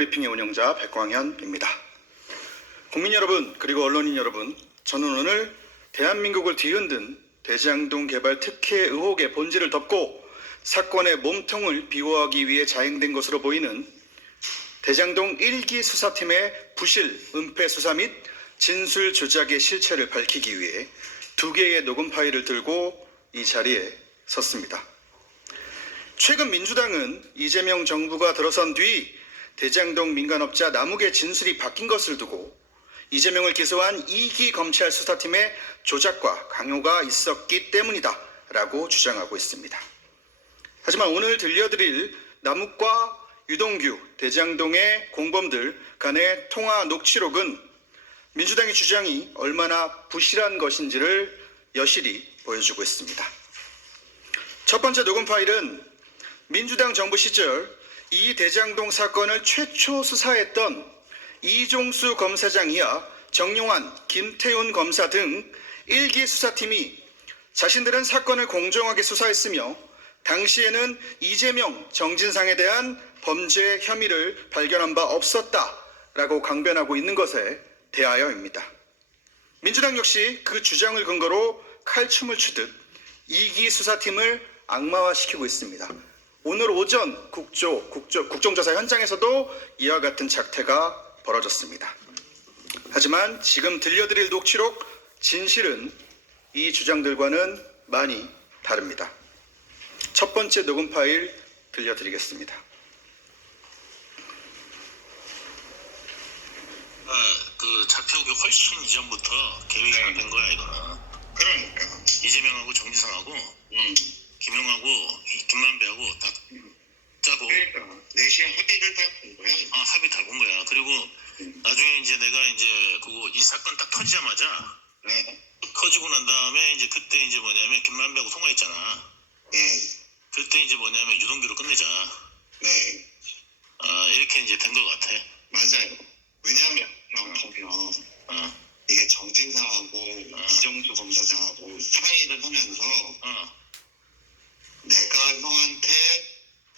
브리핑의 운영자 백광현입니다. 국민 여러분 그리고 언론인 여러분, 저는 오늘 대한민국을 뒤흔든 대장동 개발 특혜 의혹의 본질을 덮고 사건의 몸통을 비호하기 위해 자행된 것으로 보이는 대장동 1기 수사팀의 부실, 은폐 수사 및 진술 조작의 실체를 밝히기 위해 2개의 녹음 파일을 들고 이 자리에 섰습니다. 최근 민주당은 이재명 정부가 들어선 뒤 대장동 민간업자 남욱의 진술이 바뀐 것을 두고 이재명을 기소한 2기 검찰 수사팀의 조작과 강요가 있었기 때문이다 라고 주장하고 있습니다. 하지만 오늘 들려드릴 남욱과 유동규, 대장동의 공범들 간의 통화 녹취록은 민주당의 주장이 얼마나 부실한 것인지를 여실히 보여주고 있습니다. 첫 번째 녹음 파일은 민주당 정부 시절 이 대장동 사건을 최초 수사했던 이종수 검사장 이하 정용환, 김태훈 검사 등 1기 수사팀이 자신들은 사건을 공정하게 수사했으며 당시에는 이재명, 정진상에 대한 범죄 혐의를 발견한 바 없었다라고 강변하고 있는 것에 대하여입니다. 민주당 역시 그 주장을 근거로 칼춤을 추듯 2기 수사팀을 악마화시키고 있습니다. 오늘 오전 국정조사 현장에서도 이와 같은 작태가 벌어졌습니다. 하지만 지금 들려드릴 녹취록 진실은 이 주장들과는 많이 다릅니다. 첫 번째 녹음 파일 들려드리겠습니다. 그 잡혀오기 훨씬 이전부터 계획이 된 거야 이거는. 그러니까 이재명하고 정진상하고 김용하고 김만배하고 다 짜고 그러니까 내시에 합의를 다 본 거야. 합의 다 본 거야. 그리고 나중에 이제 내가 이제 그거 이 사건 딱 터지자마자 터지고 난 다음에 이제 그때 이제 뭐냐면 김만배하고 통화했잖아. 그때 이제 뭐냐면 유동규로 끝내자. 이렇게 이제 된 것 같아. 맞아요. 왜냐하면 보면 이게 정진상하고 이정수 검사장하고 상의를 하면서 내가 형한테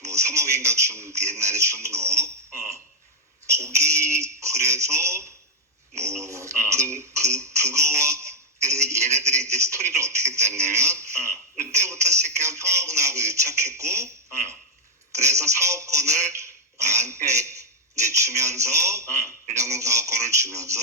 뭐 3억인가 옛날에 준 거 거기 그래서 뭐 그거와 그래서 얘네들이 이제 스토리를 어떻게 짰냐면 그때부터 시작해서 형하고 나하고 유착했고 그래서 사업권을 나한테 이제 주면서 대장동 사업권을 주면서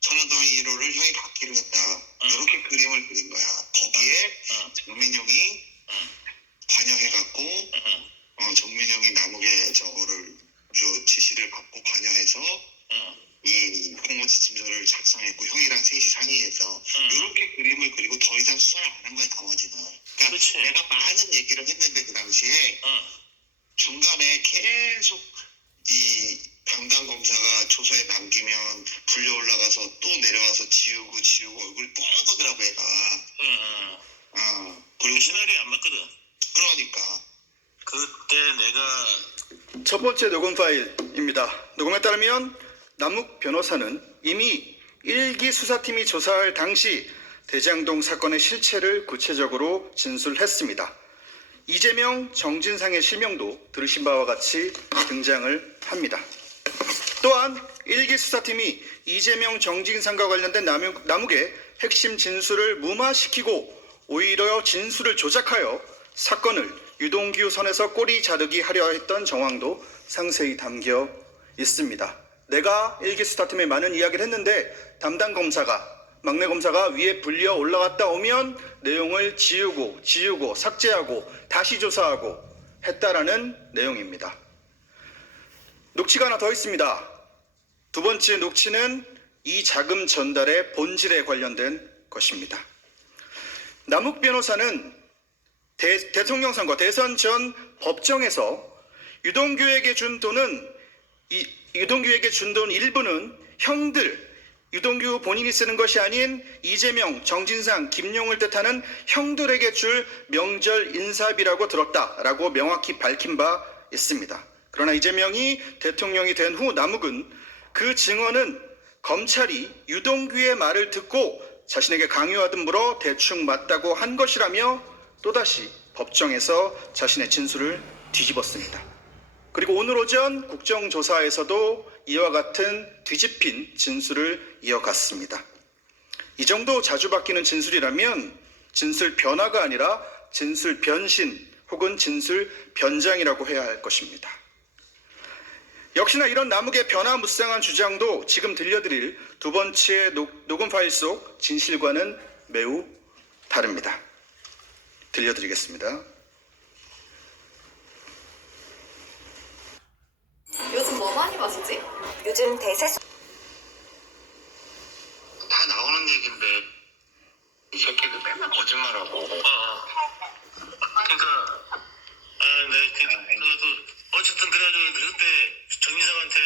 천호동 1호를 형이 받기로 했다. 이렇게 그림을 그린 거야. 거기에 정민용이 관여해갖고 정민용이 남욱의 저거를 지시를 받고 관여해서 이 공모 지침서를 작성했고 형이랑 셋이 상의해서 이렇게 그림을 그리고 더 이상 수사를 안 한 거야 나머지는. 그러니까 그치. 내가 많은 얘기를 했는데 그 당시에 중간에 계속 이 담당 검사가 조서에 남기면 불려 올라가서 또 내려와서 지우고 얼굴이 뻘거더라고 얘가. 그리고 시나리오 안 맞거든. 그러니까 그때 내가 첫 번째 녹음 파일입니다. 녹음에 따르면 남욱 변호사는 이미 1기 수사팀이 조사할 당시 대장동 사건의 실체를 구체적으로 진술했습니다. 이재명, 정진상의 실명도 들으신 바와 같이 등장을 합니다. 또한 1기 수사팀이 이재명, 정진상과 관련된 남욱의 핵심 진술을 무마시키고 오히려 진술을 조작하여 사건을 유동규 선에서 꼬리 자르기 하려 했던 정황도 상세히 담겨 있습니다. 내가 1기 수사팀에 많은 이야기를 했는데 담당 검사가 막내 검사가 위에 불려 올라갔다 오면 내용을 지우고 삭제하고 다시 조사하고 했다라는 내용입니다. 녹취가 하나 더 있습니다. 두 번째 녹취는 이 자금 전달의 본질에 관련된 것입니다. 남욱 변호사는 대통령 선거 대선 전 법정에서 유동규에게 준 돈 일부는 형들, 유동규 본인이 쓰는 것이 아닌 이재명, 정진상, 김용을 뜻하는 형들에게 줄 명절 인사비라고 들었다라고 명확히 밝힌 바 있습니다. 그러나 이재명이 대통령이 된 후 남욱은 그 증언은 검찰이 유동규의 말을 듣고 자신에게 강요하듯 물어 대충 맞다고 한 것이라며 또다시 법정에서 자신의 진술을 뒤집었습니다. 그리고 오늘 오전 국정조사에서도 이와 같은 뒤집힌 진술을 이어갔습니다. 이 정도 자주 바뀌는 진술이라면 진술 변화가 아니라 진술 변신 혹은 진술 변장이라고 해야 할 것입니다. 역시나 이런 남욱의 변화무쌍한 주장도 지금 들려드릴 두 번째 녹음 파일 속 진실과는 매우 다릅니다. 들려드리겠습니다. 요즘 뭐 많이 마시지? 요즘 대세 다 나오는 얘긴데 이 새끼들 맨날 거짓말하고. 그러니까 그래도 어쨌든 그래가지고 그때 정민상한테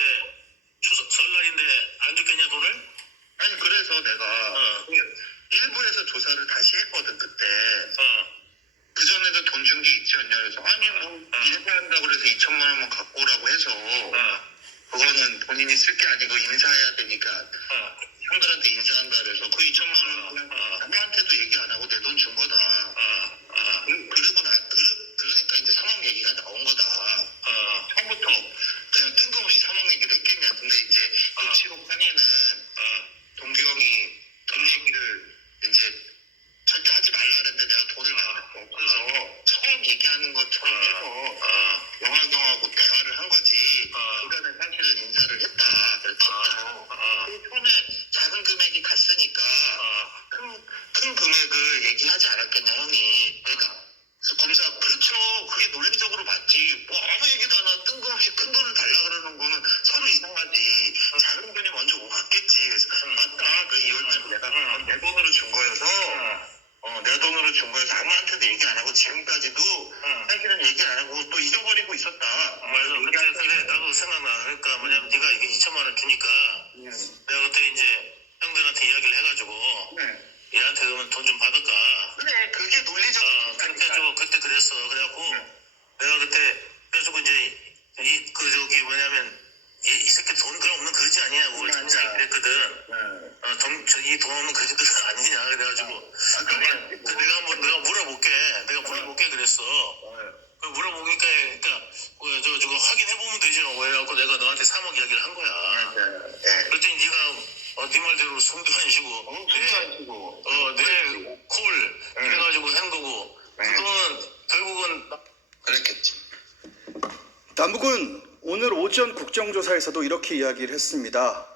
추석 설날인데 안 줬겠냐 돈을? 아니 그래서 내가 일부에서 조사를 다시 했거든 그때. 그 전에도 돈 준 게 있지 않냐 그래서 아니 뭐 인사한다고 그래서 2천만 원만 갖고 오라고 해서 그거는 본인이 쓸 게 아니고 인사해야 되니까 형들한테 인사한다 그래서 그 2천만 원은 그냥 아무한테도 얘기 안 하고 내 돈 준 거다. 그러니까 이제 3억 얘기가 나온 거다. 처음부터 그냥 뜬금없이 3억 얘기를 했겠냐. 근데 이제 녹취록 상에는 동규 형이 돈 얘기를 이제 절대 하지 말라 그랬는데 내가 돈을 없어서 처음 얘기하는 것처럼 해서 영화경하고 대화를 한 거지. 그러니까 사실은 인사를 했다. 그랬다. 처음에 작은 금액이 갔으니까 큰 금액을 얘기하지 않았겠냐 형이. 그러니까 검사 그렇죠. 그게 논리적으로 맞지. 뭐 아무 얘기도 안 하고 뜬금없이 큰 돈을 달라 그러는 거는 서로 이상하지. 작은 돈이 먼저 오갔겠지. 그래서 맞다. 그 2월달에 내가 내 돈으로 준 거여서 내 돈으로 준 거여서 아무한테도 얘기 안 하고 지금까지도 사실은 얘기 안 하고 또 잊어버리고 있었다. 맞아. 그래 나도 생각나. 그러니까 뭐냐면 네가 이게 2천만 원 주니까 내가 그때 이제 형들한테 이야기를 해가지고 얘한테 그러면 돈 좀 받을까. 그래 그게 논리적으로 그때 그랬어. 그래갖고 내가 그때 그래가지고 이제 저기 뭐냐면 이 새끼 돈 그럼 없는 거지 아니냐고 진짜 그랬거든. 이 돈 없는 거지들 아니냐 그래가지고 내가 물어볼게 그랬어. 물어보니까 그러니까 저거 확인해 보면 되죠. 그래갖고 내가 너한테 3억 이야기를 한 거야. 그랬더니 네가 네 말대로 숨도 안 쉬고 콜 이래가지고 한 거고 그 돈은 결국은 그랬겠지. 남욱은 오늘 오전 국정조사에서도 이렇게 이야기를 했습니다.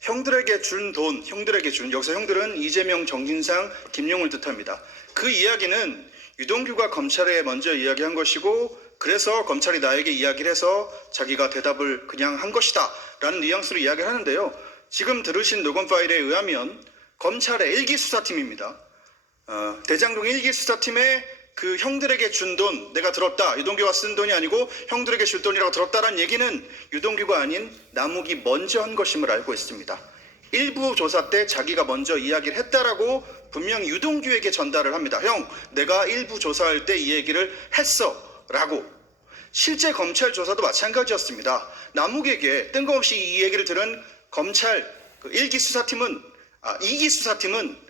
형들에게 준 돈, 여기서 형들은 이재명, 정진상, 김용을 뜻합니다. 그 이야기는 유동규가 검찰에 먼저 이야기한 것이고 그래서 검찰이 나에게 이야기를 해서 자기가 대답을 그냥 한 것이다 라는 뉘앙스로 이야기를 하는데요. 지금 들으신 녹음 파일에 의하면 검찰의 1기 수사팀입니다. 대장동 1기 수사팀에 그 형들에게 준 돈 내가 들었다. 유동규가 쓴 돈이 아니고 형들에게 줄 돈이라고 들었다라는 얘기는 유동규가 아닌 남욱이 먼저 한 것임을 알고 있습니다. 일부 조사 때 자기가 먼저 이야기를 했다라고 분명히 유동규에게 전달을 합니다. 형, 내가 일부 조사할 때 이 얘기를 했어 라고. 실제 검찰 조사도 마찬가지였습니다. 남욱에게 뜬금없이 이 얘기를 들은 검찰 1기 수사팀은 2기 수사팀은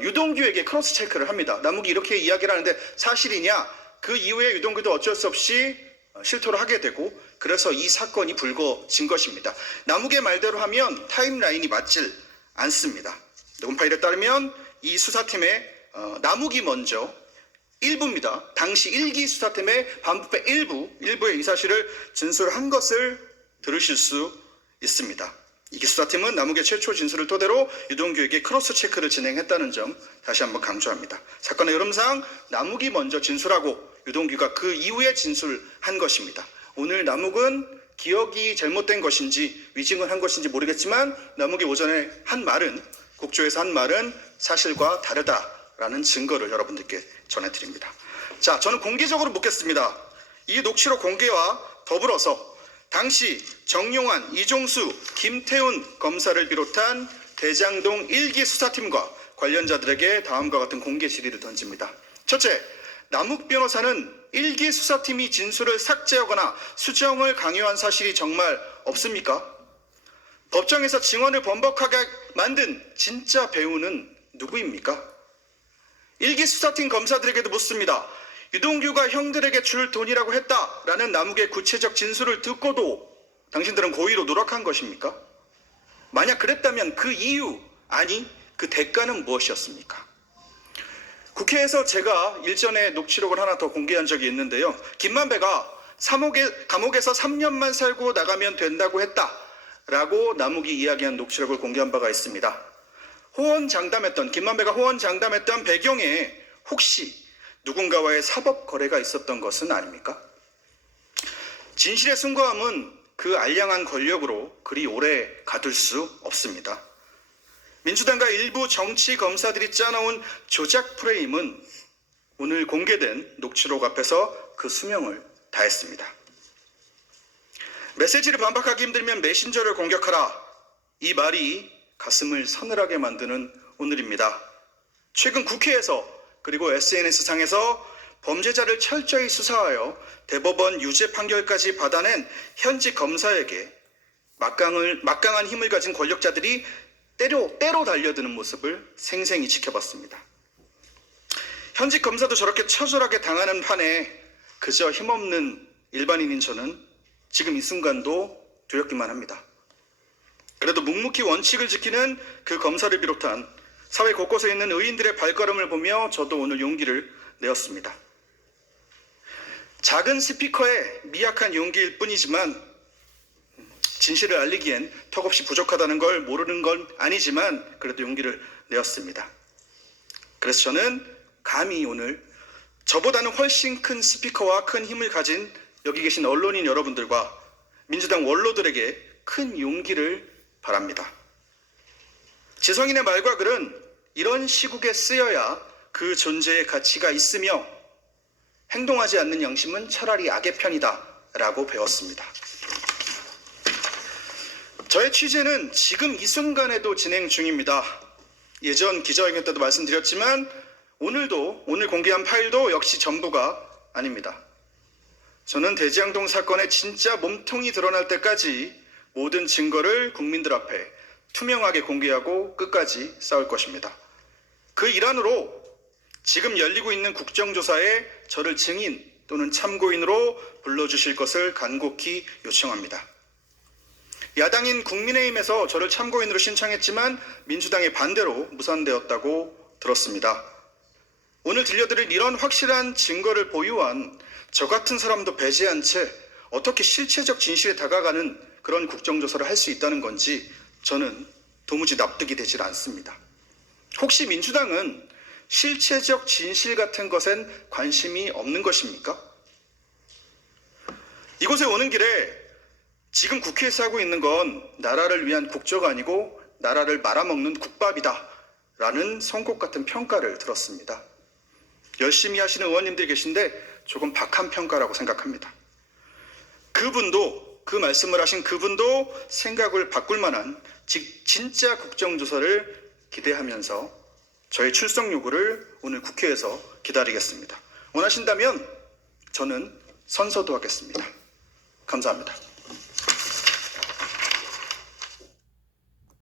유동규에게 크로스 체크를 합니다. 남욱이 이렇게 이야기를 하는데 사실이냐? 그 이후에 유동규도 어쩔 수 없이 실토를 하게 되고 그래서 이 사건이 불거진 것입니다. 남욱의 말대로 하면 타임라인이 맞질 않습니다. 녹음 파일에 따르면 이 수사팀의 남욱이 먼저 일부입니다. 당시 1기 수사팀의 반부패 일부의 이 사실을 진술한 것을 들으실 수 있습니다. 2기 수사팀은 남욱의 최초 진술을 토대로 유동규에게 크로스 체크를 진행했다는 점 다시 한번 강조합니다. 사건의 흐름상 남욱이 먼저 진술하고 유동규가 그 이후에 진술한 것입니다. 오늘 남욱은 기억이 잘못된 것인지 위증을 한 것인지 모르겠지만 남욱이 오전에 한 말은 국조에서 한 말은 사실과 다르다라는 증거를 여러분들께 전해드립니다. 자, 저는 공개적으로 묻겠습니다. 이 녹취록 공개와 더불어서 당시 정용환, 이종수, 김태훈 검사를 비롯한 대장동 1기 수사팀과 관련자들에게 다음과 같은 공개 질의를 던집니다. 첫째, 남욱 변호사는 1기 수사팀이 진술을 삭제하거나 수정을 강요한 사실이 정말 없습니까? 법정에서 증언을 번복하게 만든 진짜 배우는 누구입니까? 1기 수사팀 검사들에게도 묻습니다. 유동규가 형들에게 줄 돈이라고 했다라는 남욱의 구체적 진술을 듣고도 당신들은 고의로 누락한 것입니까? 만약 그랬다면 그 이유, 아니 그 대가는 무엇이었습니까? 국회에서 제가 일전에 녹취록을 하나 더 공개한 적이 있는데요. 김만배가 감옥에서 3년만 살고 나가면 된다고 했다라고 남욱이 이야기한 녹취록을 공개한 바가 있습니다. 김만배가 호언장담했던 배경에 혹시 누군가와의 사법 거래가 있었던 것은 아닙니까? 진실의 순고함은 그 알량한 권력으로 그리 오래 가둘 수 없습니다. 민주당과 일부 정치 검사들이 짜놓은 조작 프레임은 오늘 공개된 녹취록 앞에서 그 수명을 다했습니다. 메시지를 반박하기 힘들면 메신저를 공격하라. 이 말이 가슴을 서늘하게 만드는 오늘입니다. 최근 국회에서 그리고 SNS상에서 범죄자를 철저히 수사하여 대법원 유죄 판결까지 받아낸 현직 검사에게 막강한 힘을 가진 권력자들이 때로 달려드는 모습을 생생히 지켜봤습니다. 현직 검사도 저렇게 처절하게 당하는 판에 그저 힘없는 일반인인 저는 지금 이 순간도 두렵기만 합니다. 그래도 묵묵히 원칙을 지키는 그 검사를 비롯한 사회 곳곳에 있는 의인들의 발걸음을 보며 저도 오늘 용기를 내었습니다. 작은 스피커의 미약한 용기일 뿐이지만 진실을 알리기엔 턱없이 부족하다는 걸 모르는 건 아니지만 그래도 용기를 내었습니다. 그래서 저는 감히 오늘 저보다는 훨씬 큰 스피커와 큰 힘을 가진 여기 계신 언론인 여러분들과 민주당 원로들에게 큰 용기를 바랍니다. 지성인의 말과 글은 이런 시국에 쓰여야 그 존재의 가치가 있으며 행동하지 않는 양심은 차라리 악의 편이다 라고 배웠습니다. 저의 취재는 지금 이 순간에도 진행 중입니다. 예전 기자회견 때도 말씀드렸지만 오늘 공개한 파일도 역시 전부가 아닙니다. 저는 대지양동 사건의 진짜 몸통이 드러날 때까지 모든 증거를 국민들 앞에 투명하게 공개하고 끝까지 싸울 것입니다. 그 일환으로 지금 열리고 있는 국정조사에 저를 증인 또는 참고인으로 불러주실 것을 간곡히 요청합니다. 야당인 국민의힘에서 저를 참고인으로 신청했지만 민주당의 반대로 무산되었다고 들었습니다. 오늘 들려드릴 이런 확실한 증거를 보유한 저 같은 사람도 배제한 채 어떻게 실체적 진실에 다가가는 그런 국정조사를 할 수 있다는 건지 저는 도무지 납득이 되질 않습니다. 혹시 민주당은 실체적 진실 같은 것엔 관심이 없는 것입니까? 이곳에 오는 길에 지금 국회에서 하고 있는 건 나라를 위한 국조가 아니고 나라를 말아먹는 국밥이다 라는 선곡 같은 평가를 들었습니다. 열심히 하시는 의원님들이 계신데 조금 박한 평가라고 생각합니다. 그 말씀을 하신 그분도 생각을 바꿀 만한 진짜 국정조사를 기대하면서 저의 출석 요구를 오늘 국회에서 기다리겠습니다. 원하신다면 저는 선서도 하겠습니다. 감사합니다.